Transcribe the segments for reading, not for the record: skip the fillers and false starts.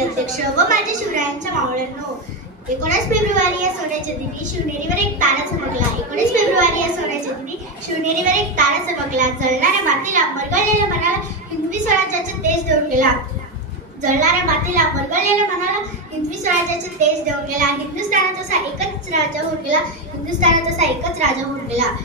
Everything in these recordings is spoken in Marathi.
माननीय अध्यक्ष व माझ्या शिवरायांच्या मावळ्यांनो, 19 फेब्रुवारी या सोन्याच्या दिनी शिवनेरीवर एक तारा चमकला. 19 फेब्रुवारी या सोन्याच्या दिनी शिवनेरीवर एक तारा चमकला. जळणाऱ्या मातीला मरगळलेल्या मनाला हिंदवी स्वराज्याचे तेज देऊन गेला. जळणाऱ्या मातीला मरगळलेल्या मनाला हिंदवी स्वराज्याचे तेज देऊन गेला. हिंदुस्थानात असा एकच राजा होऊन गेला. हिंदुस्थानात असा एकच राजा होऊन गेला.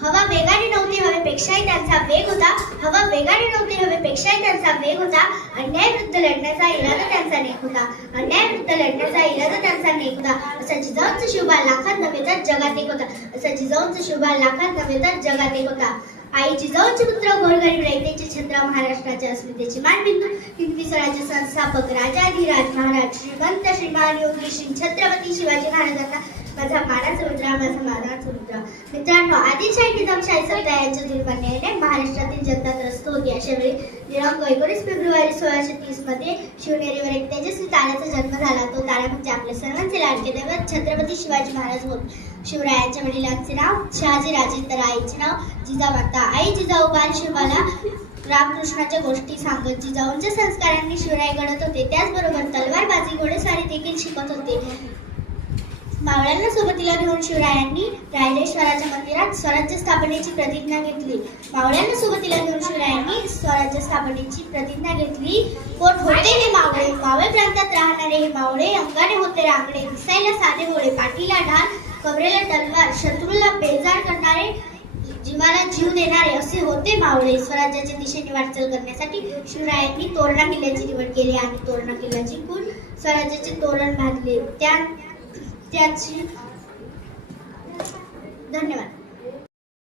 हवा वेगाने नव्हती, हवेपेक्षाही त्यांचा वेग होता. हवा वेगाने नव्हती, हवेपेक्षाही त्यांचा वेग होता. अन्यायाविरुद्ध लढण्याचा इरादा त्यांचा नेक होता. अन्यायाविरुद्ध लढण्याचा इरादा त्यांचा नेक होता. असा जिजाऊंचा शिवबा लाखात नव्हे तर जगात एक होता. असा जिजाऊंचा शिवबा लाखात नव्हे तर जगात एक होता. आई जिजाऊंचे पुत्र गोरगरीब रयतेचे छत्र, महाराष्ट्राच्या अस्मितेचे मानबिंदू, हिंदवी स्वराज्य संस्थापक राजाधिराज महाराज श्रीमंत श्रीमान योगी श्री छत्रपती शिवाजी महाराजांना माझा मानाचा मुद्रा, माझा मानाचा मुद्रा. मित्रांनो, आदिलशाही निजामशाही सत्ता यांच्या दुर्बलतेने महाराष्ट्रातील जनता त्रस्त होती. अशा वेळी दिनांक 19 फेब्रुवारी 1630 मध्ये शिवनेरीवर एक तेजस्वी ताऱ्याचा जन्म झाला. तो तारा म्हणजे आपल्या सर्वांचे लाडके दैवत छत्रपती शिवाजी महाराज होत. शिवरायांच्या वडिलांचे नाव शहाजी राजे तर आईचे नाव जिजामाता. आई जिजाऊ बाल शिवाला रामकृष्णाच्या गोष्टी सांगत जिजाऊंच्या संस्कारांनी शिवराय घडत होते. त्याचबरोबर तलवारबाजी, घोडेस्वारी देखील शिकत होते. मावळ्यांना सोबतीला घेऊन शिवरायांनी रायरेश्वराच्या मंदिरात स्वराज्य स्थापनेची प्रतिज्ञा घेतली. मावळ्यांना सोबतीला घेऊन शिवरायांनी स्वराज्य स्थापनेची प्रतिज्ञा घेतली. पोट होते हे मावळे, मावळ प्रांतात राहणारे हे मावळे, अंगाने होते रांगडे, दिसायला साधे भोळे, पाठीला ढाल, कमरेला तलवार, शत्रूला बेजार करणारे, जीवाला जीव देणारे असे होते मावळे. स्वराज्याच्या दिशेने वाटचाल करण्यासाठी शिवरायांनी तोरणा किल्ल्याची निवड केली आणि तोरणा किल्ला जिंकून स्वराज्याचे तोरण बांधले. त्याची धन्यवाद.